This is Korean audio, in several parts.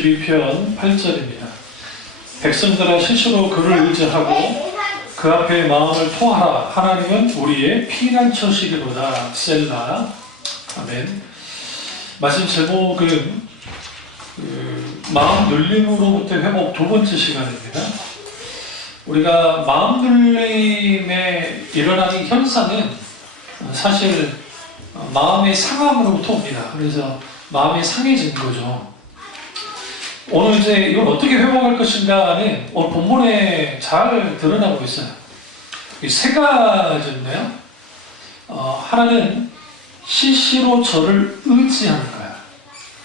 52편 8절입니다. 백성들아 스스로 그를 의지하고 그 앞에 마음을 토하라. 하나님은 우리의 피난처시리로다. 셀라. 아멘. 말씀 제목은 마음 눌림으로부터 회복 두 번째 시간입니다. 우리가 마음 눌림에 일어나는 현상은 사실 마음의 상함으로부터 옵니다. 그래서 마음이 상해진 거죠. 오늘 이제 이걸 어떻게 회복할 것인가는 오늘 본문에 잘 드러나고 있어요. 이 세 가지인데요. 하나는 시시로 저를 의지하는 거야.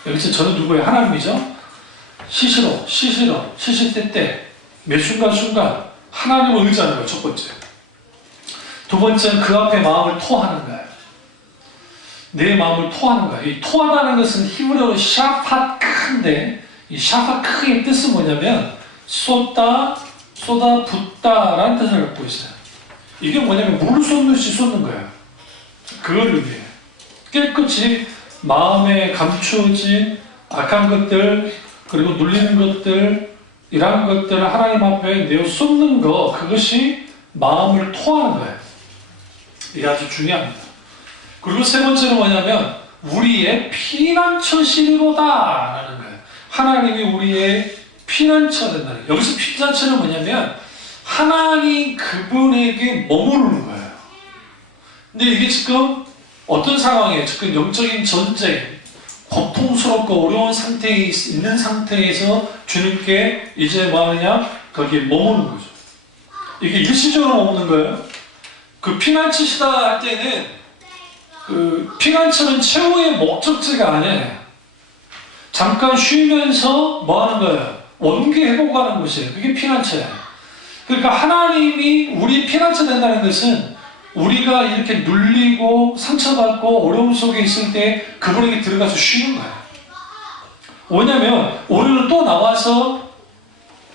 여기서 저는 누구예요? 하나님이죠. 시시로, 시시때때 매 순간순간 하나님을 의지하는 거예요. 첫 번째. 두 번째는 그 앞에 마음을 토하는 거예요. 내 마음을 토하는 거예요. 이 토하다는 것은 히브리어로 샤파크인데 이 샤파크의 뜻은 뭐냐면 쏟다, 붓다라는 뜻을 갖고 있어요. 이게 뭐냐면 물을 쏟듯이 쏟는 거예요. 그걸 의미해요. 깨끗이 마음에 감추어진 악한 것들 그리고 눌리는 것들 이런 것들을 하나님 앞에 내어 쏟는 거, 그것이 마음을 토하는 거예요. 이게 아주 중요합니다. 그리고 세 번째는 뭐냐면 우리의 피난처시리로다 라는 거예요. 하나님이 우리의 피난처 된다는 거예요. 여기서 피난처는 뭐냐면 하나님 그분에게 머무르는 거예요. 근데 이게 지금 어떤 상황이에요? 지금 영적인 전쟁, 고통스럽고 어려운 상태에 있는 상태에서 주님께 이제 뭐 하느냐? 거기에 머무는 거죠. 이게 일시적으로 머무는 거예요. 그 피난처시다 할 때는 그 피난처는 최후의 목적지가 아니에요. 잠깐 쉬면서 뭐 하는 거예요? 원기 회복하는 것이에요. 그게 피난처예요. 그러니까 하나님이 우리 피난처 된다는 것은 우리가 이렇게 눌리고 상처받고 어려움 속에 있을 때 그분에게 들어가서 쉬는 거예요. 왜냐하면 우리는 또 나와서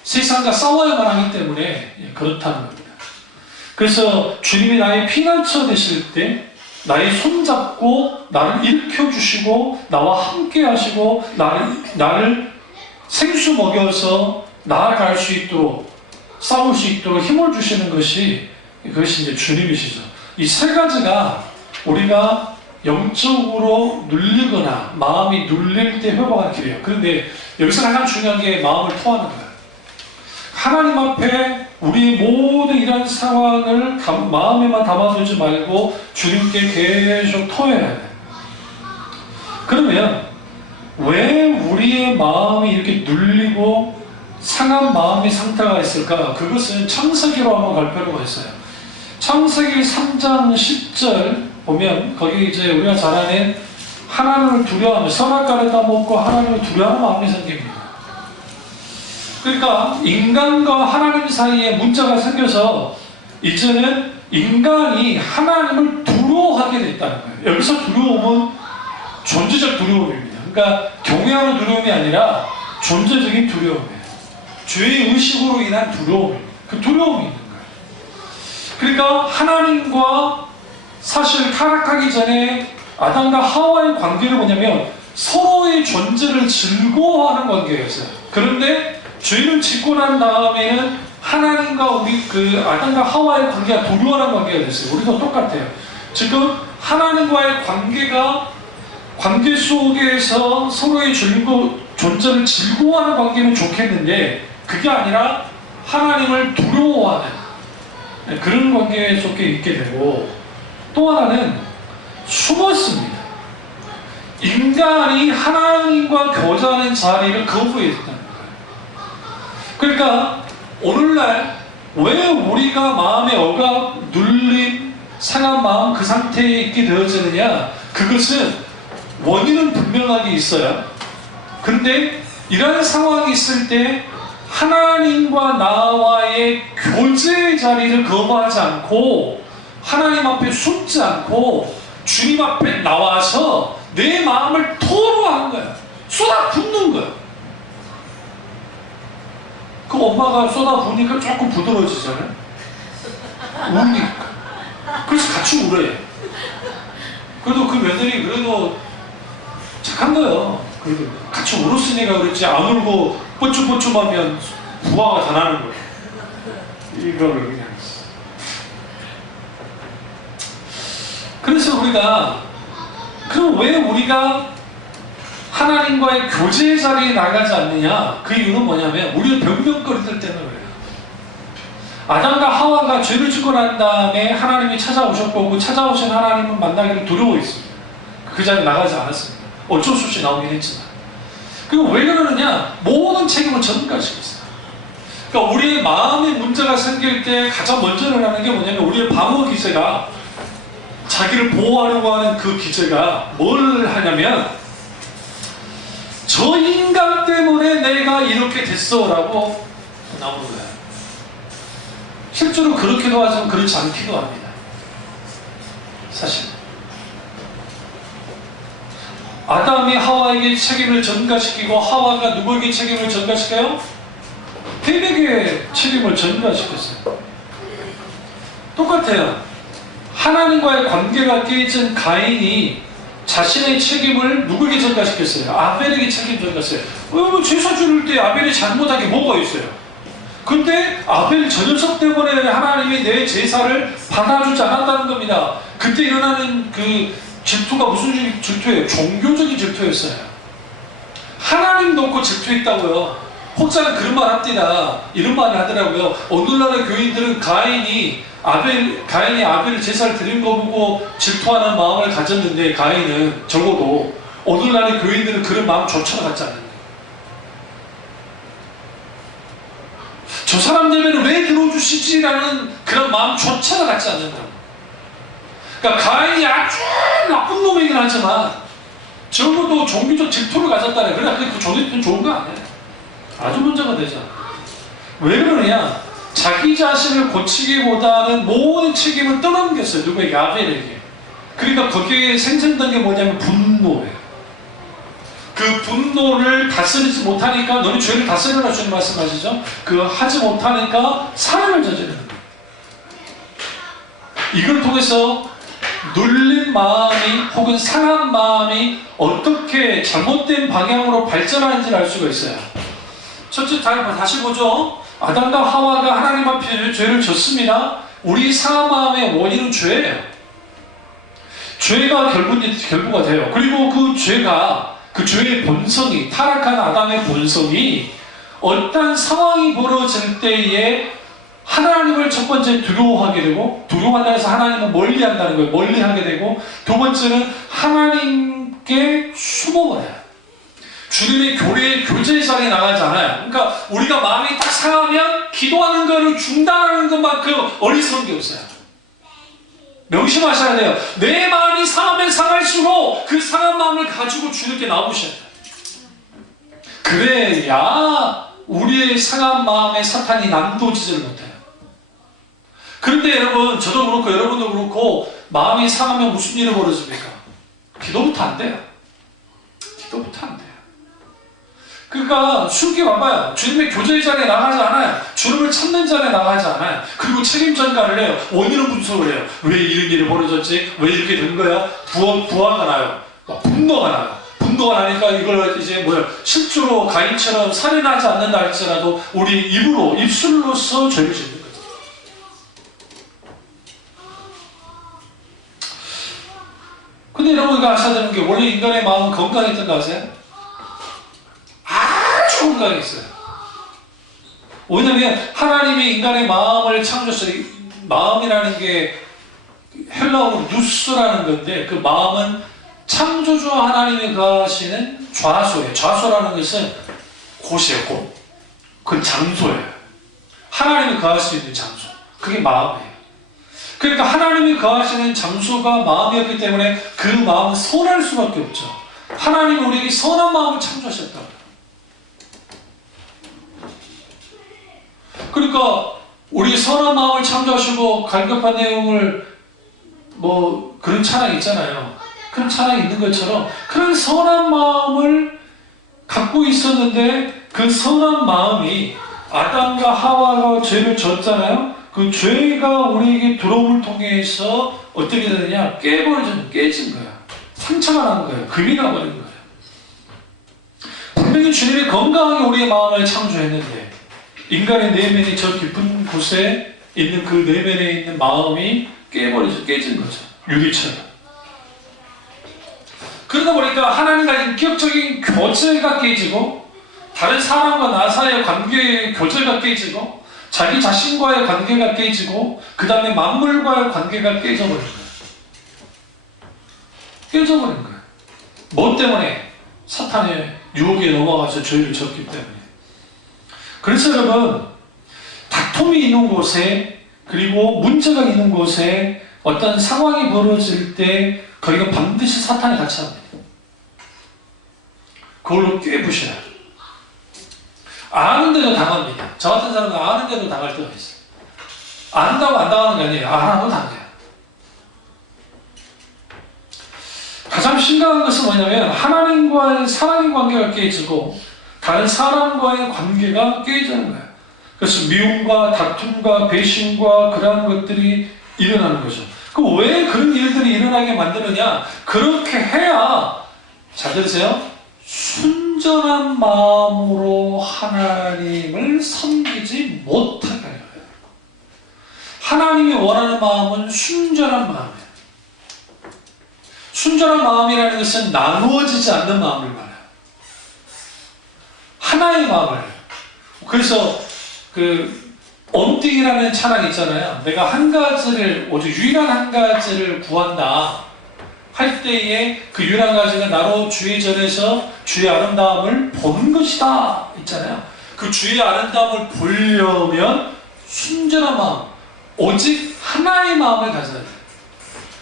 세상과 싸워야만 하기 때문에 그렇다는 겁니다. 그래서 주님이 나의 피난처 되실 때 나의 손잡고 나를 일으켜주시고 나와 함께 하시고 나를 생수 먹여서 나아갈 수 있도록 싸울 수 있도록 힘을 주시는 것이 그것이 이제 주님이시죠. 이 세 가지가 우리가 영적으로 눌리거나 마음이 눌릴 때 회복하는 길이에요. 그런데 여기서 가장 중요한 게 마음을 토하는 거예요. 하나님 앞에 우리의 모든 이런 상황을 마음에만 담아두지 말고 주님께 계속 토해야 돼요. 그러면 왜 우리의 마음이 이렇게 눌리고 상한 마음의 상태가 있을까? 그것은 창세기로 한번 갈 필요가 있어요. 창세기 3장 10절 보면 거기 이제 우리가 잘 아는 하나님을 두려워하며 선악과를 따먹고 하나님을 두려워하는 마음이 생깁니다. 그러니까 인간과 하나님 사이에 문제가 생겨서 이제는 인간이 하나님을 두려워하게 됐다는 거예요. 여기서 두려움은 존재적 두려움입니다. 그러니까 경외하는 두려움이 아니라 존재적인 두려움이에요. 죄의 의식으로 인한 두려움입니다. 그 두려움이 있는 거예요. 그러니까 하나님과 사실 타락하기 전에 아담과 하와의 관계는 뭐냐면 서로의 존재를 즐거워하는 관계였어요. 그런데 죄를 짓고 난 다음에는 하나님과 우리 그 아담과 하와의 관계가 두려워하는 관계가 됐어요. 우리도 똑같아요. 지금 하나님과의 관계 속에서 서로의 존재를 즐거워하는 관계는 좋겠는데 그게 아니라 하나님을 두려워하는 그런 관계 속에 있게 되고, 또 하나는 숨었습니다. 인간이 하나님과 교제하는 자리를 거부했다는 거예요. 그러니까 오늘날 왜 우리가 마음의 억압, 눌림, 상한 마음 그 상태에 있게 되어지느냐? 그것은 원인은 분명하게 있어요. 그런데 이런 상황이 있을 때 하나님과 나와의 교제의 자리를 거부하지 않고 하나님 앞에 숨지 않고 주님 앞에 나와서 내 마음을 토로하는 거야. 쏟아붓는 거야. 그 엄마가 쏟아부으니까 조금 부드러워지잖아요. 우니까. 그래서 같이 울어요. 그래도 그 며느리 그래도 착한 거예요. 그래도 같이 같이 울었으니까 그렇지, 안 울고 뽀쭈뽀쭈하면 부화가 더 나는 거예요. 이거를 그냥. 그래서 우리가, 그럼 왜 우리가 하나님과의 교제의 자리에 나가지 않느냐? 그 이유는 뭐냐면 우리는 병병거리들 때문에 그래요. 아담과 하와가 죄를 짓고 난 다음에 하나님이 찾아오셨고, 그 찾아오신 하나님은 만나기를 두려워했습니다. 그 자리에 나가지 않았습니다. 어쩔 수 없이 나오긴 했지만. 그리고 왜 그러느냐? 모든 책임을 전가시켰어요. 그러니까 우리의 마음의 문제가 생길 때 가장 먼저 일어나는 게 뭐냐면, 우리의 방어 기제가, 자기를 보호하려고 하는 그 기제가 뭘 하냐면, 저 인간 때문에 내가 이렇게 됐어 라고 나오는 거예요. 실제로 그렇기도 하지만 그렇지 않기도 합니다. 사실 아담이 하와에게 책임을 전가시키고, 하와가 누구에게 책임을 전가시켜요? 뱀에게 책임을 전가시켰어요. 똑같아요. 하나님과의 관계가 깨진 가인이 자신의 책임을 누구에게 전가시켰어요? 아벨에게 책임 전가했어요. 여러분, 제사 주를 때 아벨이 잘못한 게 뭐가 있어요? 근데 아벨 저 녀석 때문에 하나님이 내 제사를 받아주지 않았다는 겁니다. 그때 일어나는 그 질투가 무슨 질투예요? 종교적인 질투였어요. 하나님 놓고 질투했다고요. 혹자는 그런 말 합니다. 이런 말을 하더라고요. 오늘날의 교인들은 가인이 아벨을 제사를 드린 거 보고 질투하는 마음을 가졌는데, 가인은 적어도 오늘날의 교인들은 그런 마음조차 갖지 않는다. 저 사람 예배는 왜 들어주시지라는 그런 마음조차 갖지 않는다. 그러니까 가인이 아주 나쁜 놈이긴 하지만 적어도 종교적 질투를 가졌다네. 그러나 그 종교는 좋은 거 아니에요. 아주 문제가 되죠. 왜 그러느냐? 자기 자신을 고치기보다는 모든 책임을 떠넘겼어요. 누구에게? 아벨에게. 그러니까 거기에 생성된 게 뭐냐면 분노예요. 그 분노를 다스리지 못하니까, 너는 죄를 다스려라 주님 말씀하시죠? 그거 하지 못하니까 사랑을 저지르는 거예요. 이걸 통해서 눌린 마음이 혹은 상한 마음이 어떻게 잘못된 방향으로 발전하는지를 알 수가 있어요. 첫째, 다시 보죠. 아담과 하와가 하나님 앞에 죄를 졌습니다. 우리 상한 마음의 원인은 죄예요. 죄가 결부가 돼요. 그리고 그 죄의 본성이, 타락한 아담의 본성이 어떤 상황이 벌어질 때에 하나님을 첫 번째 두려워하게 되고, 두려워한다 해서 하나님을 멀리한다는 거예요. 멀리하게 되고, 두 번째는 하나님께 숨어버려요. 주님의 교제의 자리에 나가지 않아요. 그러니까 우리가 마음이 딱 상하면 기도하는 것을 중단하는 것만큼 어리석은 게 없어요. 명심하셔야 돼요. 내 마음이 상하면 상할수록 그 상한 마음을 가지고 주님께 나오셔야 돼요. 그래야 우리의 상한 마음에 사탄이 난도지지를 못해요. 그런데 여러분, 저도 그렇고 여러분도 그렇고, 마음이 상하면 무슨 일이 벌어집니까? 기도부터 안 돼요. 기도부터 안 돼요. 그러니까 쉽게 봐봐요. 주님의 교제의 자리에 나가지 않아요. 주님을 찾는 자리에 나가지 않아요. 그리고 책임 전가를 해요. 원인은 분석을 해요. 왜 이런 일이 벌어졌지? 왜 이렇게 된 거야? 부화가 나요. 분노가 나요. 분노가 나니까 이걸 이제 실제로 가인처럼 살인하지 않는다 할지라도 우리 입술로서 죄를 짓는 거죠. 근데 여러분가 아셔야 되는 게, 원래 인간의 마음은 건강했던 거 아세요? 아주 건강했어요. 왜냐하면 하나님이 인간의 마음을 창조했어요. 마음이라는 게 헬라어로 누스라는 건데, 그 마음은 창조주 하나님이 거하시는 좌소예요. 좌소라는 것은 곳이에요. 곳. 그건 장소예요. 하나님이 거할 수 있는 장소. 그게 마음이에요. 그러니까 하나님이 거하시는 장소가 마음이었기 때문에 그 마음은 선할 수밖에 없죠. 하나님이 우리에게 선한 마음을 창조하셨다. 그러니까 우리 선한 마음을 창조하시고, 갈급한 내용을 그런 찬양이 있잖아요. 그런 찬양이 있는 것처럼 그런 선한 마음을 갖고 있었는데, 그 선한 마음이 아담과 하와가 죄를 졌잖아요. 그 죄가 우리에게 들어옴을 통해서 어떻게 되느냐? 깨진 거야. 상처가 난 거예요. 금이 나버린 거예요. 분명히 주님이 건강하게 우리의 마음을 창조했는데 인간의 내면이 저 깊은 곳에 있는 그 내면에 있는 마음이 깨진 거죠. 유리처럼. 그러다 보니까 하나님과 인격적인 교제가 깨지고 다른 사람과 나 사이의 관계의 교제가 깨지고 자기 자신과의 관계가 깨지고 그 다음에 만물과의 관계가 깨져버린 거예요. 깨져버린 거예요. 뭐 때문에? 사탄의 유혹에 넘어가서 죄를 졌기 때문에. 그래서 여러분, 다툼이 있는 곳에 그리고 문제가 있는 곳에 어떤 상황이 벌어질 때 거기가 반드시 사탄이 같이 합니다. 그걸로 꿰부셔요. 아는데도 당합니다. 저 같은 사람은 아는데도 당할 때가 있어요. 안다고 안 당하는 게 아니에요. 안하고 당해요. 가장 심각한 것은 뭐냐면 하나님과의 사랑의 관계가 깨지고 다른 사람과의 관계가 깨지는 거예요. 그래서 미움과 다툼과 배신과 그러한 것들이 일어나는 거죠. 그 왜 그런 일들이 일어나게 만드느냐? 그렇게 해야, 잘 들으세요, 순전한 마음으로 하나님을 섬기지 못하게 하는 거예요. 하나님이 원하는 마음은 순전한 마음이에요. 순전한 마음이라는 것은 나누어지지 않는 마음을 말해요. 하나의 마음을. 그래서 엄띵이라는 찬양이 있잖아요. 내가 한 가지를, 오직 유일한 한 가지를 구한다 할 때에 그 유일한 가지가 나로 주의 전에서 주의 아름다움을 보는 것이다 있잖아요. 그 주의 아름다움을 보려면 순전한 마음, 오직 하나의 마음을 가져야 돼요.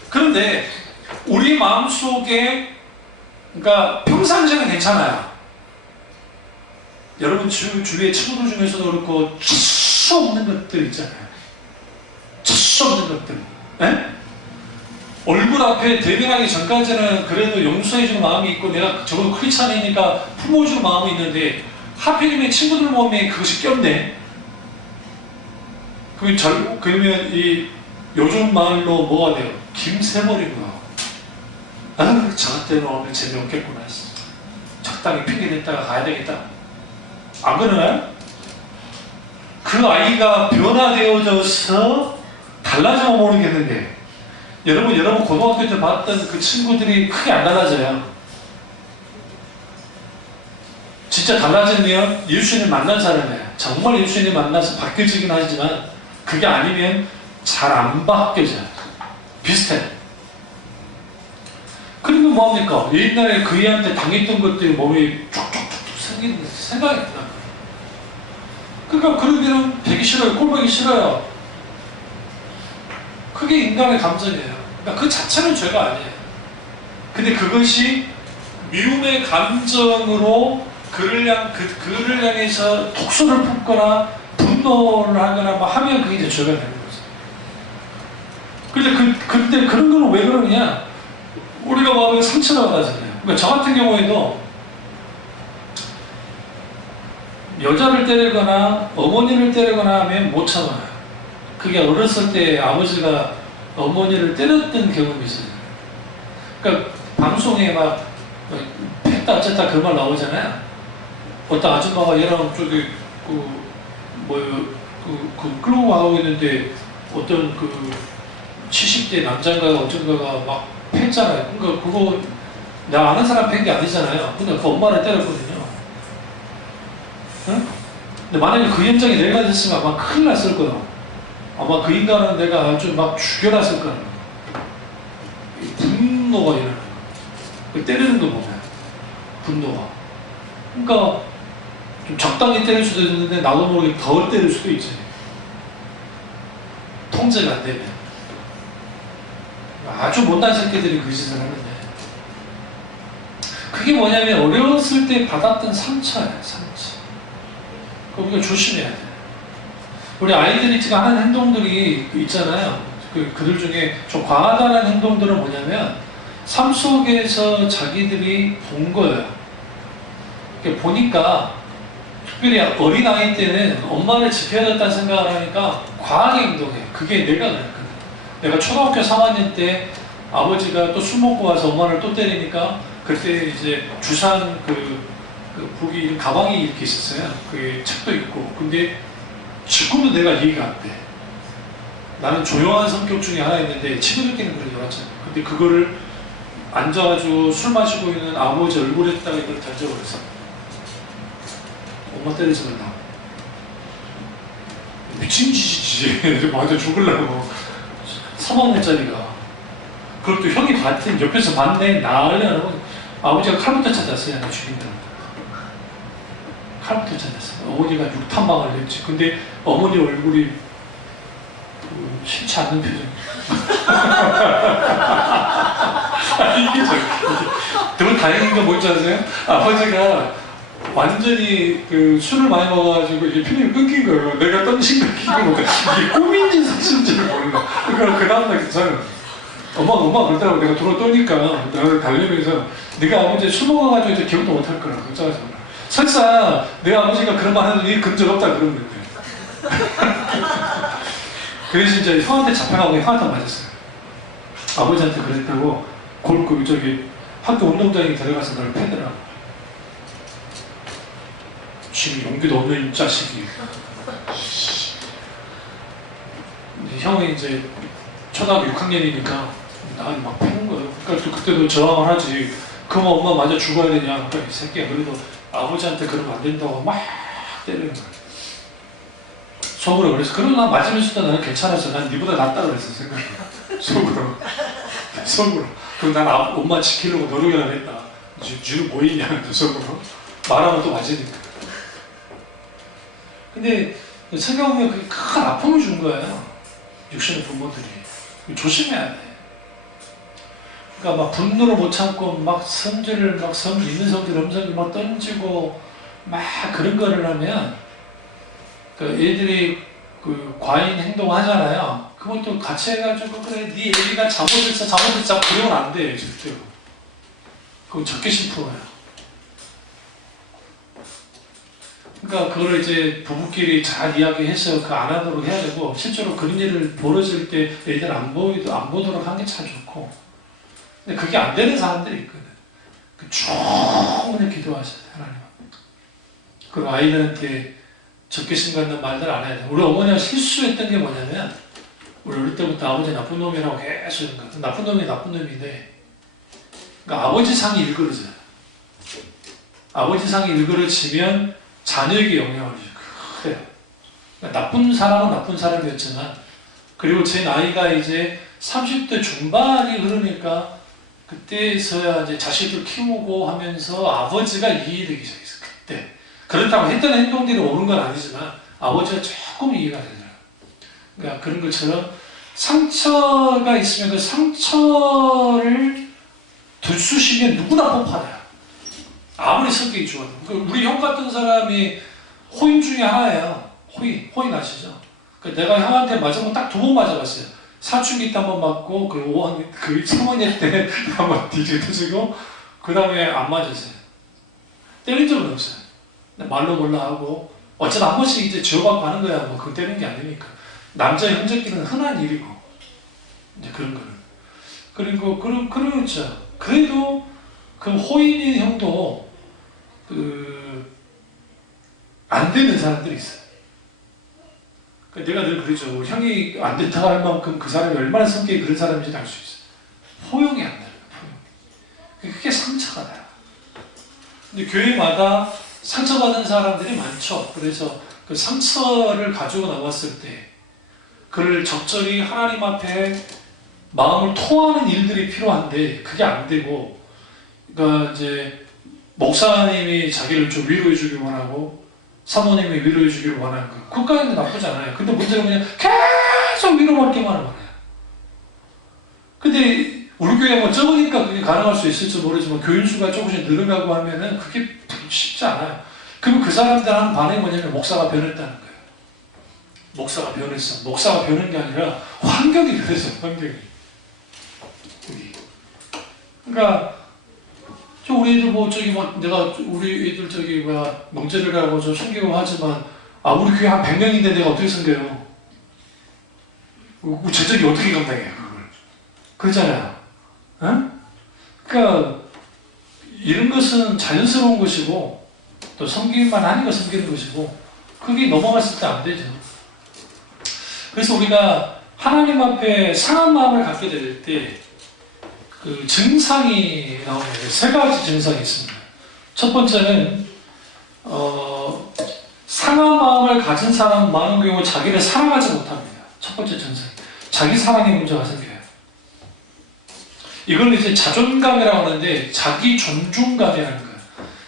그런데 우리 마음속에, 그러니까 평상시에는 괜찮아요. 여러분 주위의 친구들 중에서도 그렇고 수 없는 것들 있잖아요. 수 없는 것들. 네? 얼굴 앞에 대면하기 전까지는 그래도 용서해주는 마음이 있고 내가 저건 크리스찬이니까 품어주는 마음이 있는데 하필이면 친구들 몸에 그것이 꼈네. 그러면 이 요즘 말로 뭐가 돼요? 김새버린 거야. 아, 저 같은 오늘 재미없겠구나. 적당히 핑계 댔다가 가야 되겠다. 안 그러나요? 그 아이가 변화되어져서 달라지면 모르겠는데 여러분 고등학교 때 봤던 그 친구들이 크게 안 달라져요. 진짜 달라지면 예수님을 만난 사람이에요. 정말 예수님을 만나서 바뀌어지긴 하지만 그게 아니면 잘 안 바뀌어져요. 비슷해요. 그러면 뭐합니까? 옛날에 그 애한테 당했던 것들이 몸에 쭉쭉쭉 생기는 게 생각이 나. 그러니까 그러기는 되기 싫어요. 꼴보기 싫어요. 그게 인간의 감정이에요. 그러니까 그 자체는 죄가 아니에요. 근데 그것이 미움의 감정으로 그를 향해서 독소를 품거나 분노를 하거나 뭐 하면 그게 이제 죄가 되는 거죠. 근데 그런 거는 왜 그러느냐? 우리가 마음에 상처가 나잖아요. 그러니까 저 같은 경우에도 여자를 때리거나 어머니를 때리거나 하면 못 참아요. 그게 어렸을 때 아버지가 어머니를 때렸던 경험이 있어요. 그러니까 방송에 막 팼다 어쨌다 그 말 나오잖아요. 어떤 아줌마가 얘랑 저기 끌고 가고 있는데 어떤 70대 남자인가 어쩐가가 막 팼잖아요. 그러니까 그거 내가 아는 사람 팬 게 아니잖아요. 근데 그 엄마를 때렸거든요. 응? 근데 만약에 그 현장에 내가 있었으면 아마 큰일 났을 거야. 아마 그 인간은 내가 아주 막 죽여놨을 거야. 분노가 일어나는 거야. 때리는 거 보면 분노가. 그러니까 좀 적당히 때릴 수도 있는데 나도 모르게 더 때릴 수도 있지. 통제가 안 되면. 아주 못난 새끼들이 그 짓을 하는데 그게 뭐냐면 어렸을 때 받았던 상처예요. 상처. 우리가 조심해야 돼. 우리 아이들이 지금 하는 행동들이 있잖아요. 그들 중에 좀 과하다는 행동들은 뭐냐면 삶 속에서 자기들이 본 거예요. 보니까 특별히 어린 아이 때는 엄마를 지켜야겠다는 생각을 하니까 과하게 행동해요. 그게 내가 그랬거든. 내가 초등학교 3학년 때 아버지가 또 술 먹고 와서 엄마를 또 때리니까 그때 이제 주산 거기 가방이 이렇게 있었어요. 그게 책도 있고. 근데 지금도 내가 이해가 안 돼. 나는 조용한 성격 중에 하나였는데 친구들끼리는 그래 놀았잖아. 근데 그거를 앉아가지고 술 마시고 있는 아버지 얼굴에다가 이걸 던져버렸어. 엄마 때려서 그런다. 미친 짓이지. 맞아 죽을라고. 3학년짜리가. 그걸 또 형이 봤더니 옆에서 봤네. 나으려고 아버지가 칼부터 찾았어요. 나 죽인다고. 칼부터 찾았어. 어머니가 육탄방을 냈지. 근데 어머니 얼굴이 싫지 않는 표정. 이게 더 다행인 건 뭔지 아세요? 아버지가 완전히 술을 많이 먹어가지고 이게 필름이 끊긴 거예요. 내가 던진 거 끼고 뭔가 이게 꿈인지 사실인지를 몰라. 그러니까 그 다음날 괜찮아. 엄마 그러더라고. 내가 들어떠니까 나를 달래면서 네가 아버지 술 먹어가지고 이제 기억도 못할 거라 걱정하지 마라. 설사 내 아버지가 그런 말 해도 네 근적 없다 그러면 돼. 그래서 이제 형한테 잡혀가고 형한테 맞았어요. 아버지한테 그랬다고 골고 저기 학교 운동장에 들어가서 널 패더라고. 지금 용기도 없는 이 자식이. 형이 이제 초등학교 6학년이니까 나를 막 패는 거예요. 그러니까 또 그때도 저항을 하지. 그럼 엄마 맞아 죽어야 되냐. 그러니까 이 새끼야 그래도 아버지한테 그러면 안 된다고 막 때리는 거야. 속으로 그래서 그러고 나 맞으면서도 나는 괜찮았어. 난 니보다 낫다 그랬어 생각해. 속으로. 그리고 난 엄마 지키려고 노력을 안 했다. 쥐를 뭐 있냐 속으로. 말하면 또 맞으니까. 근데 생각해보면 그게 큰 아픔을 준 거예요. 육신의 부모들이. 조심해야 돼. 그러니까 막 분노를 못 참고 막 성질을 막 있는 성질 음성질 막 던지고 막 그런 거를 하면 그 애들이 그 과잉 행동하잖아요. 그것도 같이 해가지고 그래 네 애기가 잘못했어 그러면 안 돼 절대로. 그건 적개심 프로야. 그러니까 그걸 이제 부부끼리 잘 이야기해서 그 안 하도록 해야 되고 실제로 그런 일을 벌어질 때 애들 안 보도록 하는 게 참 좋고. 근데 그게 안 되는 사람들이 있거든. 충분히 기도하셔야 돼 하나님. 그리고 아이들한테 적개심 갖는 말들 안 해야 돼. 우리 어머니가 실수했던 게 뭐냐면 우리 어릴 때부터 아버지 나쁜 놈이라고 계속 이런 거. 나쁜 놈이 나쁜 놈인데 그러니까 아버지 상이 일그러져요. 아버지 상이 일그러지면 자녀에게 영향을 줘요. 그래요. 그러니까 나쁜 사람은 나쁜 사람이었지만 그리고 제 나이가 이제 30대 중반이 흐르니까 그때서야 이제 자식들 키우고 하면서 아버지가 이해되기 시작했어요. 그때. 그렇다고 했던 행동들이 옳은 건 아니지만 아버지가 조금 이해가 되더라고요. 그러니까 그런 것처럼 상처가 있으면 그 상처를 들쑤시면 누구나 폭발해요. 아무리 성격이 좋아도. 우리 형 같은 사람이 호인 중에 하나예요. 호인 아시죠? 내가 형한테 맞으면 딱 2번 맞아봤어요. 사춘기 때 한 번 맞고, 그 3학년 때 한 번 뒤집어지고, 그 다음에 안 맞았어요. 때린 적은 없어요. 말로 몰라 하고, 어쩌다 한 번씩 이제 지어받고 하는 거야. 뭐, 그거 때리는 게 아니니까. 남자 형제끼리는 흔한 일이고, 이제 그런 거를. 그리고, 그렇죠. 그래도, 그 호인인 형도, 안 되는 사람들이 있어요. 내가 늘 그러죠. 형이 안 된다고 할 만큼 그 사람이 얼마나 성격이 그런 사람인지 알 수 있어요. 포용이 안 돼요. 포용. 그게 상처가 나요. 근데 교회마다 상처받은 사람들이 많죠. 그래서 그 상처를 가지고 나왔을 때 그를 적절히 하나님 앞에 마음을 토하는 일들이 필요한데 그게 안 되고 그러니까 이제 목사님이 자기를 좀 위로해 주길 원하고 사모님이 위로해 주길 원하는 거 그것까지는 나쁘지 않아요. 근데 문제는 그냥 계속 위로받기만 하는 거예요. 근데 우리 교회가 뭐 적으니까 그게 가능할 수 있을지 모르지만 교인수가 조금씩 늘어가고 하면은 그게 쉽지 않아요. 그럼 그 사람들 하는 반응이 뭐냐면 목사가 변했다는 거예요. 목사가 변했어. 목사가 변한 게 아니라 환경이 변했어요. 환경이. 그러니까 우리 애들 뭐 저기 뭐 내가 우리 애들 저기 뭐야 명절을 가고 저 숨기고 하지만 우리 교회 한 100명인데 내가 어떻게 숨겨요? 재적이 어떻게 감당해요 그걸? 그렇잖아요. 응? 그러니까 이런 것은 자연스러운 것이고 또 섬기기만 하니까 섬기는 것이고 그게 넘어갔을 때 안 되죠. 그래서 우리가 하나님 앞에 상한 마음을 갖게 될 때 그 증상이 나옵니다. 세 가지 증상이 있습니다. 첫 번째는 상한 마음을 가진 사람은 많은 경우 자기를 사랑하지 못합니다. 첫 번째 증상. 자기 사랑의 문제가 생겨요. 이걸 이제 자존감이라고 하는데 자기 존중감이라는 거예요.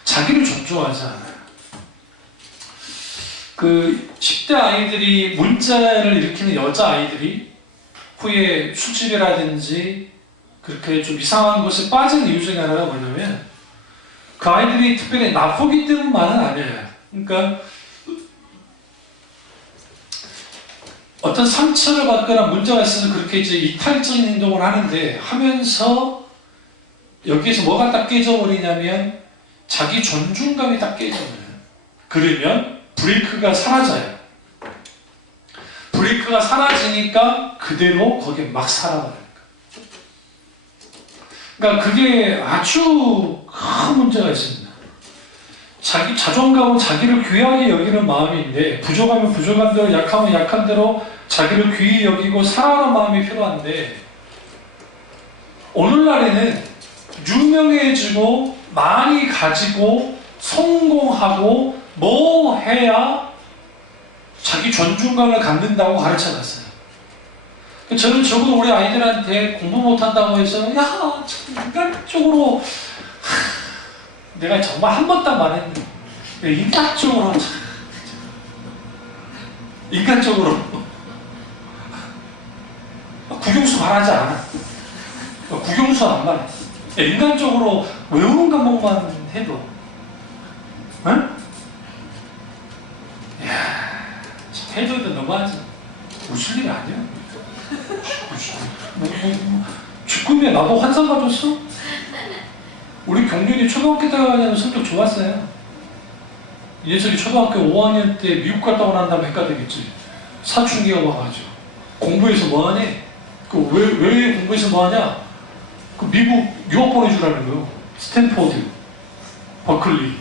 자기를 존중하지 않아요. 그 10대 아이들이 문제를 일으키는 여자아이들이 후에 수집이라든지 그렇게 좀 이상한 곳에 빠진 이유 중에 하나가 뭐냐면 그 아이들이 특별히 나쁘기 때문만은 아니에요. 그러니까 어떤 상처를 받거나 문제가 있어서 그렇게 이제 이탈적인 행동을 하는데 하면서 여기에서 뭐가 딱 깨져버리냐면 자기 존중감이 딱 깨져버려요. 그러면 브레이크가 사라져요. 브레이크가 사라지니까 그대로 거기에 막 살아버려요. 그러니까 그게 아주 큰 문제가 있습니다. 자기 자존감은 자기를 귀하게 여기는 마음인데 부족하면 부족한 대로 약하면 약한 대로 자기를 귀히 여기고 사랑하는 마음이 필요한데 오늘날에는 유명해지고 많이 가지고 성공하고 뭐 해야 자기 존중감을 갖는다고 가르쳐놨어요. 저는 적어도 우리 아이들한테 공부 못한다고 해서 야 인간적으로 내가 정말 한 번 딱 말했는데 인간적으로 국영수 말하지 않아. 국영수 안 말해. 인간적으로 외우는 과목만 해도 응? 이야 해줘도 너무하지. 웃을 일이 아니야. 죽음에 나도 환상 가졌어? 우리 경준이 초등학교 때 가면 성격 좋았어요. 예슬이 초등학교 5학년 때 미국 갔다고 난 다음에 헷갈리겠지. 사춘기가 와가지고 공부해서 뭐하니? 왜 공부해서 뭐하냐? 그 미국 유학 보내주라는 거요. 스탠포드, 버클리.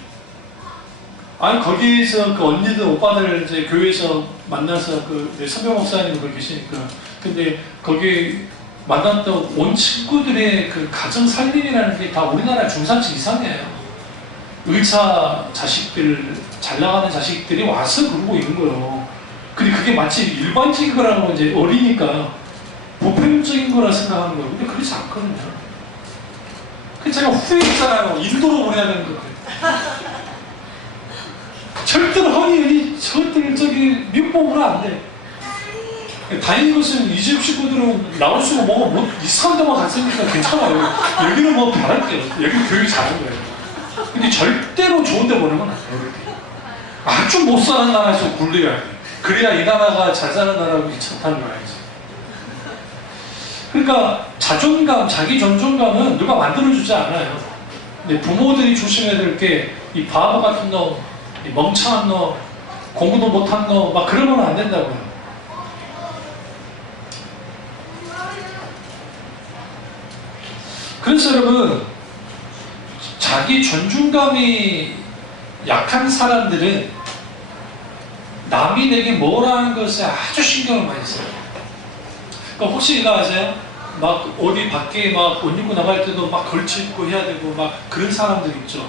아니 거기에서 그 언니들 오빠들 이제 교회에서 만나서 그 선배 목사님이 거기 계시니까 근데 거기 만났던 온 친구들의 그 가정 살림이라는 게 다 우리나라 중산층 이상이에요. 의사 자식들 잘 나가는 자식들이 와서 그러고 있는 거예요. 근데 그게 마치 일반적인 거라고 이제 어리니까 보편적인 거라 생각하는 거예요. 근데 그렇지 않거든요. 그래서 제가 후회했잖아요. 인도로 보내야 되는 거. 절대로 허니 절대 저기 미국 보면 안 돼. 다행인 것은 이 집 식구들은 나올 수가 뭐가 뭐 이상한 데만 갔으니까 괜찮아요. 여기는 뭐 바랄게요. 여기는 교육이 잘한 거예요. 근데 절대로 좋은 데 보내면 안 돼요. 아주 못 사는 나라에서 굴려야 돼. 그래야 이 나라가 잘 사는 나라고 괜찮다는 걸 알지. 그러니까 자존감, 자기 존중감은 누가 만들어주지 않아요. 근데 부모들이 조심해야 될 게 이 바보 같은 놈, 이 멍청한 놈, 공부도 못한 놈, 막 그러면 안 된다고요. 그래서 여러분, 자기 존중감이 약한 사람들은 남이 내게 뭐라는 것에 아주 신경을 많이 써요. 그러니까 혹시 이거 아세요? 막 어디 밖에 막 옷 입고 나갈 때도 막 걸쳐 입고 해야 되고 막 그런 사람들 있죠.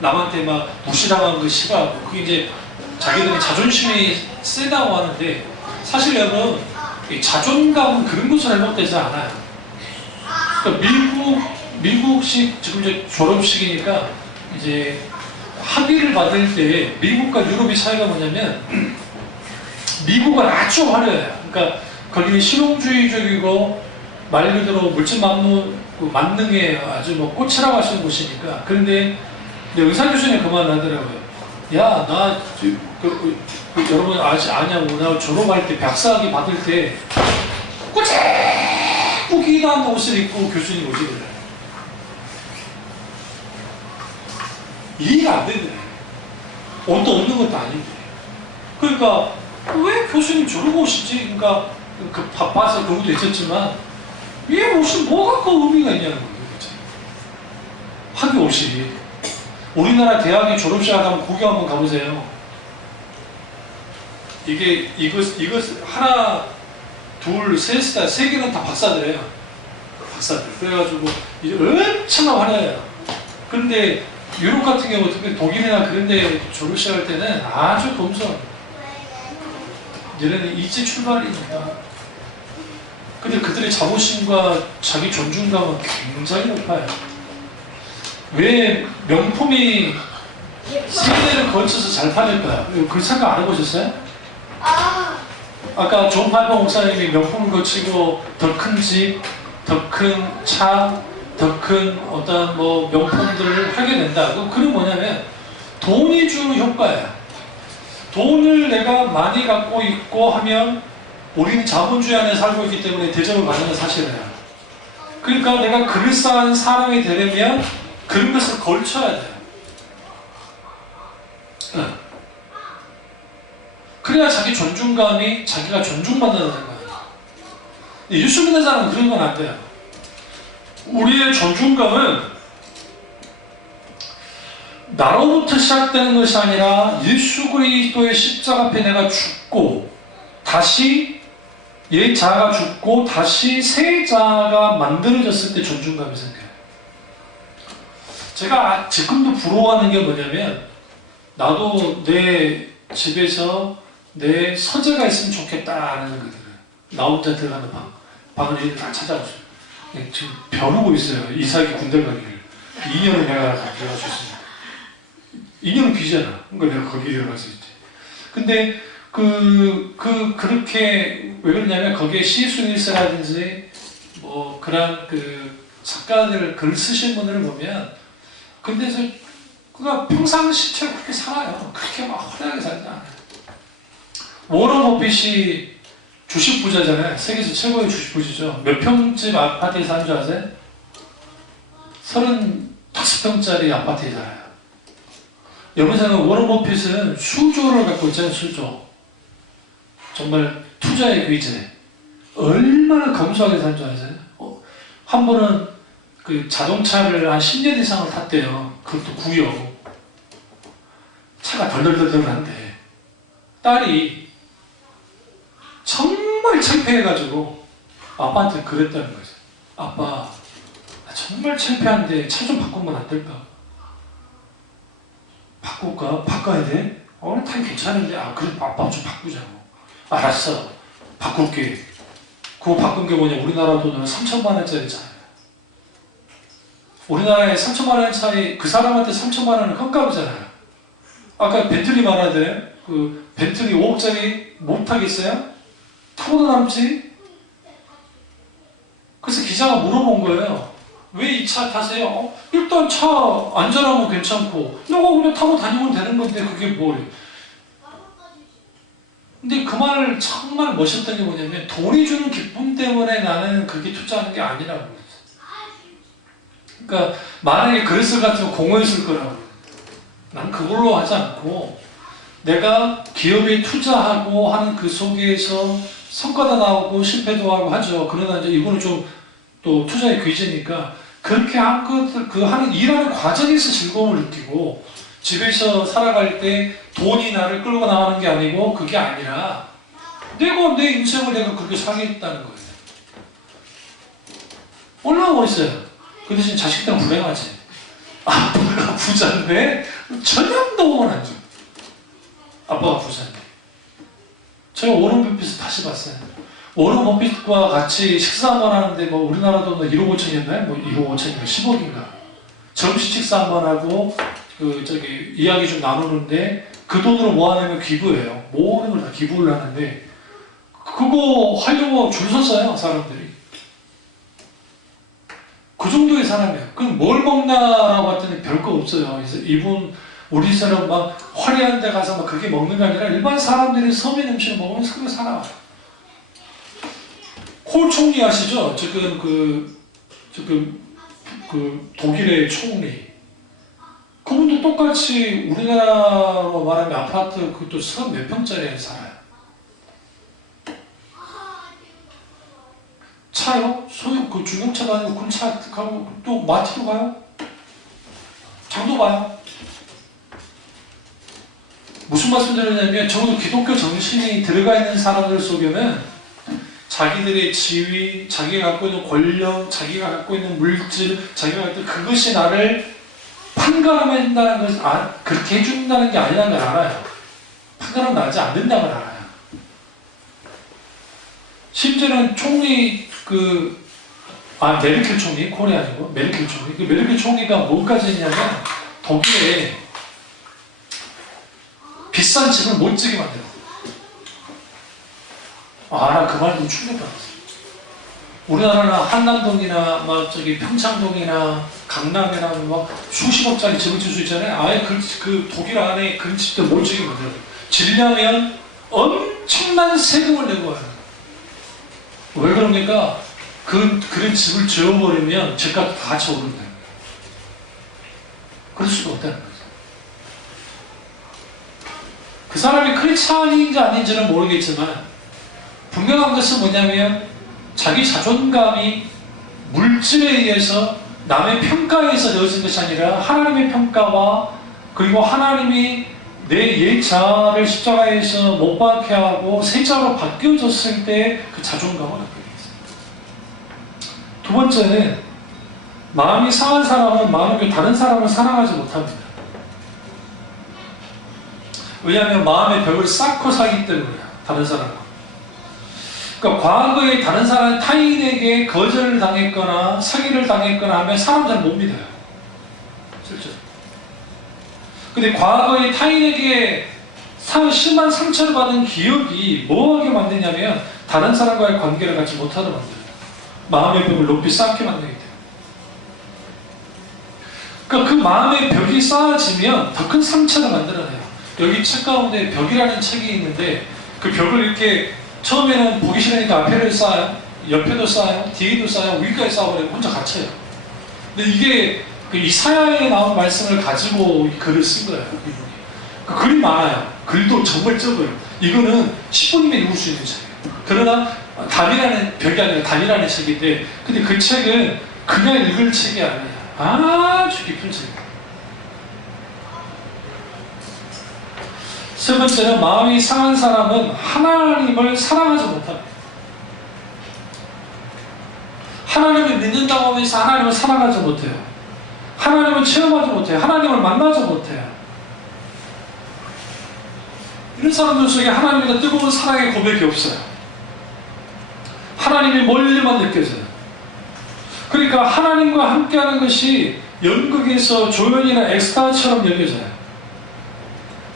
남한테 막 무시당하는 거 싫어하고 그게 이제 자기들이 자존심이 세다고 하는데 사실 여러분 자존감은 그런 것으로 회복되지 않아요. 그러니까 미국식 지금 이제 졸업식이니까 이제 학위를 받을 때 미국과 유럽의 차이가 뭐냐면 미국은 아주 화려해요. 그러니까 거기는 실용주의적이고 말 그대로 물질 만능에 아주 뭐 꽃이라고 할 수 있는 곳이니까. 그런데 의사 교수님 그만하더라고요. 야, 나 여러분 아냐고 나 졸업할 때 박사학위 받을 때 꾸깃한 옷을 입고 교수님 오시더래요. 이해가 안 되더래요. 옷도 없는 것도 아닌데. 그러니까 왜 교수님 저러고 오시지? 그러니까 그 바빠서 그것도 있었지만 이 옷이 뭐가 그 의미가 있냐는 거예요. 학위 옷이. 우리나라 대학의 졸업식 하면 고교 한번 가보세요. 이것 하나, 둘, 셋, 세 개는 다 박사들이에요. 박사들. 그래가지고 이제 엄청나게 화려해요. 그런데 유럽 같은 경우 특히 독일이나 그런 데 졸업식 할 때는 아주 검소합니다. 얘네는 일찍 출발이니까. 근데 그들의 자부심과 자기 존중감은 굉장히 높아요. 왜 명품이 세대를 걸쳐서 잘 팔릴까요? 그 생각 안 해보셨어요? 아까 존 팔퍼 목사님이 명품을 거치고 더 큰 집, 더 큰 차, 더 큰 어떤 뭐 명품들을 하게 된다. 그건 뭐냐면 돈이 주는 효과예요. 돈을 내가 많이 갖고 있고 하면 우리는 자본주의 안에 살고 있기 때문에 대접을 받는 건 사실이에요. 그러니까 내가 그럴싸한 사람이 되려면 그런 것을 걸쳐야 돼요. 그래야 자기 존중감이 자기가 존중받는다는 생각이에요. 예수 믿는 사람은 그런 건 안 돼요. 우리의 존중감은 나로부터 시작되는 것이 아니라 예수 그리스도의 십자가 앞에 내가 죽고 다시 옛 자아가 죽고 다시 새 자아가 만들어졌을 때 존중감이 생겨요. 제가 지금도 부러워하는 게 뭐냐면 나도 내 집에서 내 서재가 있으면 좋겠다 하는 거거든요. 나 혼자 들어가는 방을 다 찾아보세요. 지금 벼르고 있어요. 이삭이 군대 가기를. 2년을 내가 들어갈 수 있습니다. 2년은 비잖아. 그러니까 내가 거기 들어갈 수 있지. 근데 그렇게 왜 그러냐면 거기에 C.S. 윌스라든지 뭐 그런 그 작가들 글 쓰신 분들을 보면 근데서 그가 평상시처럼 그렇게 살아요. 그렇게 막 화려하게 살지 않아요. 워런 버핏이 주식 부자잖아요. 세계에서 최고의 주식 부자죠. 몇 평집 아파트에 사는 줄 아세요? 35평짜리 아파트에 살아요. 여러분 생각하면 워런 버핏은 수조를 갖고 있잖아요. 수조. 정말 투자의 귀재. 얼마나 검소하게 사는 줄 아세요? 한 번은 그 자동차를 한 10년 이상을 탔대요. 그것도 구형. 차가 덜덜덜덜한데 딸이 정말 창피해가지고 아빠한테 그랬다는 거죠. 아빠, 나 정말 창피한데 차 좀 바꾸면 안 될까? 바꿀까? 바꿔야 돼? 오늘 타기 괜찮은데? 그래, 아빠 좀 바꾸자고. 알았어. 바꿀게. 그거 바꾼 게 뭐냐? 우리나라 돈으로 3천만 원짜리 차예요. 우리나라에 3천만 원 차이, 그 사람한테 3천만 원은 깜깜이잖아요. 아까 벤틀리 말하대. 그 벤틀리 5억짜리 못 타겠어요? 타고도 남지? 그래서 기자가 물어본 거예요. 왜 이 차 타세요? 일단 차 안전하고 괜찮고 너가 그냥 타고 다니면 되는 건데 그게 뭐예요? 근데 그 말을 정말 멋있던 게 뭐냐면 돈이 주는 기쁨 때문에 나는 그렇게 투자하는 게 아니라고 그랬어요. 그러니까 만약에 그랬을 것 같으면 공허했을 거라고. 난 그걸로 하지 않고 내가 기업에 투자하고 하는 그 속에서 성과도 나오고 실패도 하고 하죠. 그러나 이제 이거는 좀 또 투자의 귀재니까 그렇게 한 것들, 그 하는 일하는 과정에서 즐거움을 느끼고 집에서 살아갈 때 돈이 나를 끌고 나가는 게 아니고 그게 아니라 내가 내 인생을 내가 그렇게 살겠다는 거예요. 얼마나 멋있어요. 그 대신 자식들은 불행하지. 아빠가 부자인데 전혀 도움을 안 줘. 아빠가 부자인데. 제가 워런 버핏을 다시 봤어요. 워런 버핏과 같이 식사 한번 하는데 뭐 우리나라 돈은 1억 5천이었나요? 뭐 1억 5천인가 10억인가. 점심 식사 한번 하고 이야기 좀 나누는데 그 돈으로 뭐 하냐면 기부예요. 모든 걸 다 기부를 하는데 그거 하려고 줄 섰어요 사람들이. 그 정도의 사람이에요. 그럼 뭘 먹나라고 했더니 별거 없어요. 그래서 이분 우리처럼 막 화려한 데 가서 막 그렇게 먹는 게 아니라 일반 사람들이 서민 음식을 먹으면서 그렇게 살아와요. 콜 총리 아시죠? 지금 그 독일의 총리. 그분도 똑같이 우리나라로 말하면 아파트 그것도 30몇 평짜리에 살아요. 차요? 소유 그 중형차도 아니고 군차 가고 또 마트도 가요? 장도 봐요? 무슨 말씀 드리냐면 적어도 기독교 정신이 들어가 있는 사람들 속에는 자기들의 지위, 자기가 갖고 있는 권력, 자기가 갖고 있는 물질, 자기가 갖고 있는 그것이 나를 판가름한다는 것을 그렇게 해준다는 게 아니라는 걸 알아요. 판가름 나지 않는다는 걸 알아요. 심지어는 총리 메르켈 총리, 콜이 아니고 메르켈 총리. 그 메르켈 총리가 뭐까지 했냐면 독일에 비싼 집을 못 지게 만들어. 나 그 말 좀 충격받았어. 우리나라는 한남동이나 평창동이나 강남이나 수십억짜리 집을 질 수 있잖아요. 아예 그 독일 안에 그런 집들 못 지게 만들어요. 지려면 엄청난 세금을 내고 와요. 왜 그럽니까? 그런 집을 지어버리면 집값도 다 같이 오른다. 그럴 수가 없다는 거죠. 그 사람이 크리스찬인지 아닌지는 모르겠지만 분명한 것은 뭐냐면 자기 자존감이 물질에 의해서 남의 평가에 의해서 되어진 것이 아니라 하나님의 평가와 그리고 하나님이 내 옛자를 십자가에서 못 박게 하고 새 자로 바뀌어졌을 때 그 자존감을 갖게 되겠습니다. 두 번째는 마음이 상한 사람은 마음이 다른 사람을 사랑하지 못합니다. 왜냐하면 마음의 벽을 쌓고 살기 때문이에요. 다른 사람과. 그러니까 과거에 다른 사람 타인에게 거절을 당했거나 사기를 당했거나 하면 사람 잘 못 믿어요. 실제로. 근데 과거에 타인에게 심한 상처를 받은 기억이 뭐하게 만드냐면 다른 사람과의 관계를 갖지 못하게 만들어요. 마음의 벽을 높이 쌓게 만들게 돼요. 그러니까 그 마음의 벽이 쌓아지면 더 큰 상처를 만들어내요. 여기 책 가운데 벽이라는 책이 있는데 그 벽을 이렇게 처음에는 보기 싫으니까 앞에를 쌓아요. 옆에도 쌓아요. 뒤에도 쌓아요. 위까지 쌓아버리고 혼자 갇혀요. 근데 이게 이사야에 나온 말씀을 가지고 이 글을 쓴 거예요. 그 글이 많아요. 글도 정말 적어요. 이거는 10분이면 읽을 수 있는 책이에요. 그러나 답이라는 벽이 아니라 답이라는 책인데 근데 그 책은 그냥 읽을 책이 아니에요. 아주 깊은 책이에요. 세 번째는 마음이 상한 사람은 하나님을 사랑하지 못합니다. 하나님을 믿는다고 하면서 하나님을 사랑하지 못해요. 하나님을 체험하지 못해요. 하나님을 만나지 못해요. 이런 사람들 속에 하나님과 뜨거운 사랑의 고백이 없어요. 하나님이 멀리만 느껴져요. 그러니까 하나님과 함께하는 것이 연극에서 조연이나 엑스타처럼 여겨져요.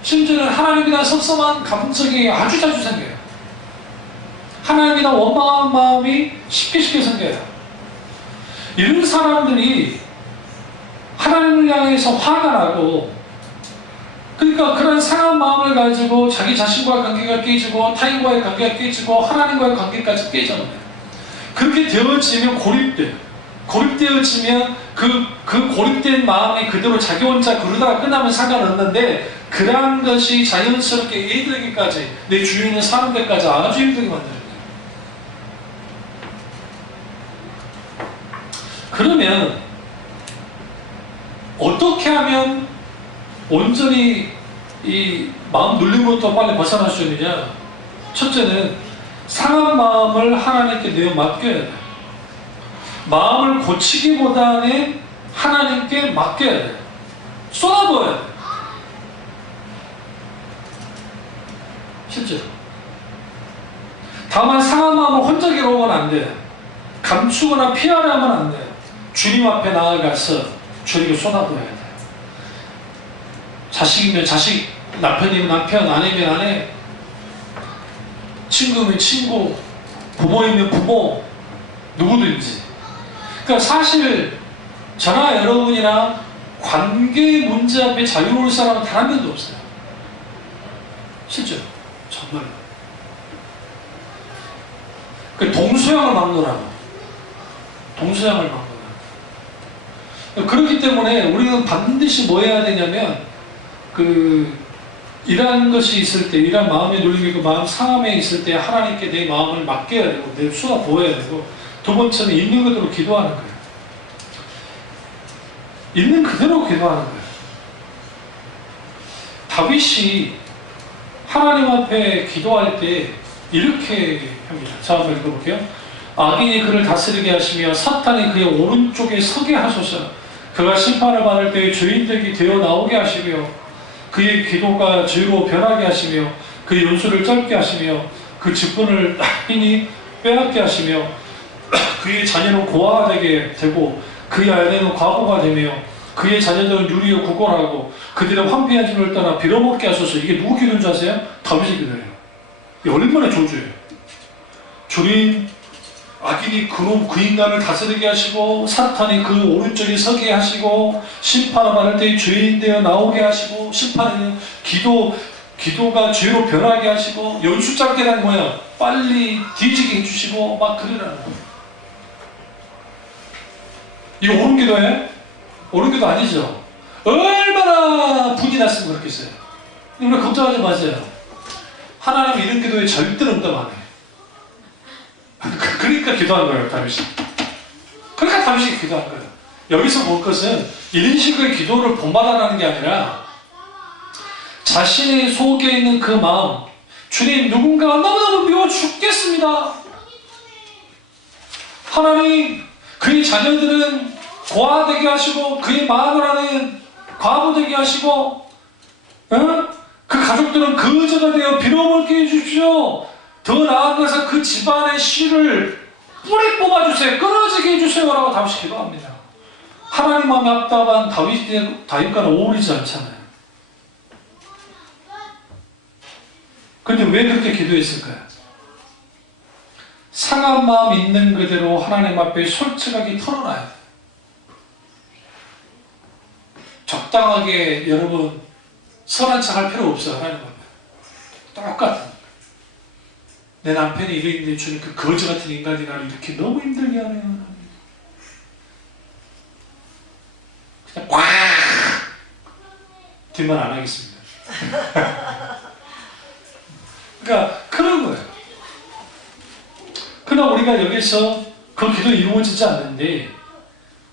심지어는 하나님에 대한 섭섭한 감정이 아주 자주 생겨요. 하나님에 대한 원망한 마음이 쉽게 생겨요. 이런 사람들이 하나님을 향해서 화가 나고 그러니까 그런 상한 마음을 가지고 자기 자신과의 관계가 깨지고 타인과의 관계가 깨지고 하나님과의 관계까지 깨져요. 그렇게 되어지면 고립돼요. 고립되어지면 그 고립된 마음이 그대로 자기 혼자 그러다가 끝나면 상관없는데 그러한 것이 자연스럽게 이들에게까지 내 주위에 있는 사람들까지 아주 힘들게 만들어요. 그러면 어떻게 하면 온전히 이 마음 눌림으로부터 빨리 벗어날 수 있느냐? 첫째는 상한 마음을 하나님께 내어 맡겨야 돼요. 마음을 고치기보다는 하나님께 맡겨야 돼요. 쏟아부어야 돼요. 실제로. 다만 상한 마음을 혼자 괴로워하면 안 돼요. 감추거나 피하려면 안 돼요. 주님 앞에 나아가서 주님께 쏟아부어야 돼요. 자식이면 자식, 남편이면 남편, 아내면 아내, 친구면 친구, 부모이면 부모, 누구든지. 그러니까 사실 저나 여러분이나 관계 문제 앞에 자유로울 사람은 단 한 명도 없어요. 실제로. 정말로. 그 동서양을 막론하고 동서양을 막론하고 그렇기 때문에 우리는 반드시 뭐 해야 되냐면 이러한 것이 있을 때, 이러한 마음의 눌림이 마음 상함에 있을 때 하나님께 내 마음을 맡겨야 되고 내 쏟아 부어야 되고 두 번째는 있는 그대로 기도하는 거예요. 있는 그대로 기도하는 거예요. 다윗이 하나님 앞에 기도할 때 이렇게 합니다. 자, 한번 읽어볼게요. 악인이 그를 다스리게 하시며 사탄이 그의 오른쪽에 서게 하소서. 그가 심판을 받을 때에 죄인들이 되어 나오게 하시며 그의 기도가 죄로 변하게 하시며 그의 연수를 짧게 하시며 그 직분을 악인이 빼앗게 하시며 그의 자녀는 고아가 되게 되고 그의 아내는 과부가 되며 그의 자녀들은 유리에 구걸하고 그들의 황폐한 집을 떠나 빌어먹게 하소서. 이게 누구 기도인 줄 아세요? 다윗의 기도예요. 이게 얼마나 저주예요. 주님, 악인이 그 인간을 다스리게 하시고 사탄이 그 오른쪽에 서게 하시고 심판을 받을 때 죄인 되어 나오게 하시고 심판은 기도가 죄로 변하게 하시고 연수 짧게란 뭐야? 빨리 뒤지게 해주시고 막 그러라는 거예요. 이거 옳은 기도예요? 옳은 기도 아니죠? 얼마나 분이 났으면 그렇겠어요. 우리 걱정하지 마세요. 하나님은 이런 기도에 절대로 응답 안 해요. 그러니까 기도한 거예요, 다윗이. 그러니까 다윗이 기도한 거예요. 여기서 볼 것은 이런 식의 기도를 본받아라는 게 아니라 자신의 속에 있는 그 마음, 주님, 누군가가 너무너무 미워 죽겠습니다. 하나님, 그의 자녀들은 고아되게 하시고 그의 마누라는 과부되게 하시고 그 가족들은 거저가 되어 빌어먹게 해주십시오. 더 나은 것은 그 집안의 씨를 뿌리 뽑아주세요. 끊어지게 해주세요. 라고 다윗이 기도합니다. 하나님 마음에 합답한 다윗과는 어울리지 않잖아요. 그런데 왜 그렇게 기도했을까요? 상한 마음 있는 그대로 하나님 앞에 솔직하게 털어놔야 돼요. 적당하게 여러분 선한 척 할 필요 없어요. 하나님 앞에 똑같은 내 남편이 이러는데 주님 그 거지 같은 인간이 나를 이렇게 너무 힘들게 하네요. 그냥 꽉 뒷말 안 하겠습니다. 그러니까 그런 거예요. 그러나 우리가 여기서 그 기도 이루어지지 않는데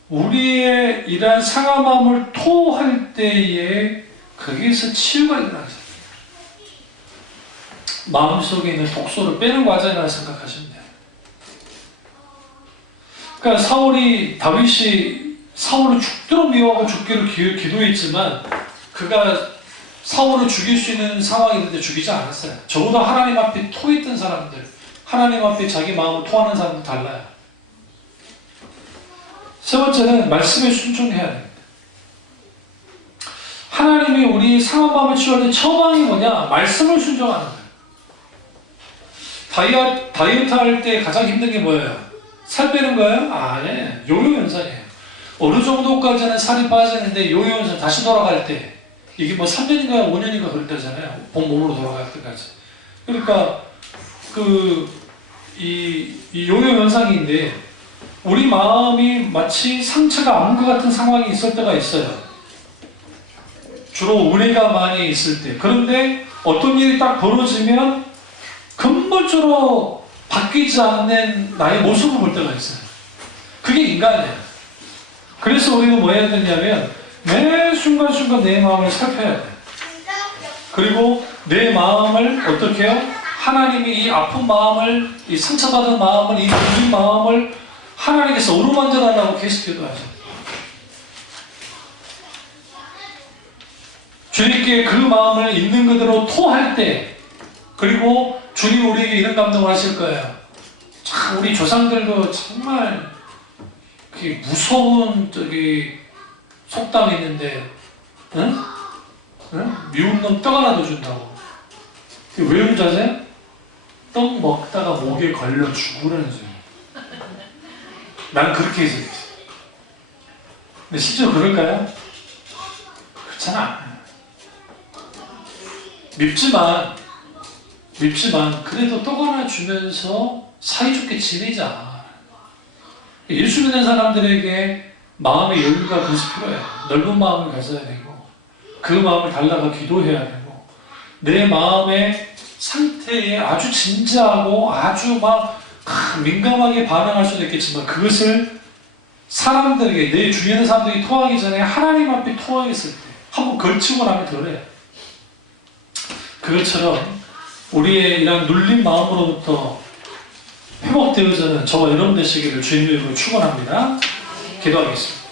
우리의 이러한 상한 마음을 토할 때에 거기에서 치유가 일어나죠. 마음속에 있는 독소를 빼는 과정이라고 생각하시면 돼요. 그러니까 다윗이 사울을 죽도록 미워하고 죽기를 기도했지만 그가 사울을 죽일 수 있는 상황이 있는데 죽이지 않았어요. 적어도 하나님 앞에 토했던 사람들, 하나님 앞에 자기 마음을 토하는 사람들 달라요. 세 번째는 말씀에 순종해야 됩니다. 하나님이 우리 상한 마음을 치유할 때 처방이 뭐냐? 말씀을 순종하는 거예요. 다이어트 할 때 가장 힘든 게 뭐예요? 살 빼는 거예요? 네. 요요 현상이에요. 어느 정도까지는 살이 빠지는데 요요 현상 다시 돌아갈 때 이게 뭐 3년인가 5년인가 그랬다잖아요. 본 몸으로 돌아갈 때까지. 그러니까 이 요요 현상인데 우리 마음이 마치 상처가 안 것 같은 상황이 있을 때가 있어요. 주로 우리가 많이 있을 때. 그런데 어떤 일이 딱 벌어지면 근본적으로 바뀌지 않는 나의 모습을 볼 때가 있어요. 그게 인간이에요. 그래서 우리는 뭐 해야 되냐면 매 순간순간 내 마음을 살펴야 돼요. 그리고 내 마음을 어떻게 해요? 하나님이 이 아픈 마음을, 이 상처받은 마음을, 이 눌린 마음을 하나님께서 어루만져 달라고 계속 기도하죠. 주님께 그 마음을 있는 그대로 토할 때, 그리고 주님 우리에게 이런 감동을 하실 거예요. 참 우리 조상들도 정말 무서운 속담이 있는데, 응? 미운 놈 떡 하나 더 준다고. 왜 그런지 아세요? 떡 먹다가 목에 걸려 죽으라는 소리. 난 그렇게 해석했어. 근데 실제로 그럴까요? 그렇잖아. 밉지만 그래도 떡 하나 주면서 사이좋게 지내자. 예수 믿는 사람들에게 마음의 여유가 그래서 필요해요. 넓은 마음을 가져야 되고 그 마음을 달라가 기도해야 되고 내 마음의 상태에 아주 진지하고 아주 막 민감하게 반응할 수도 있겠지만 그것을 사람들에게, 내 주위에 있는 사람들이 토하기 전에 하나님 앞에 토하겠을 때 한번 걸치고 나면 덜해요. 그것처럼 우리의 이런 눌린 마음으로부터 회복되어서는 저와 여러분 되시기를 주님의 이름으로 축원합니다. 기도하겠습니다.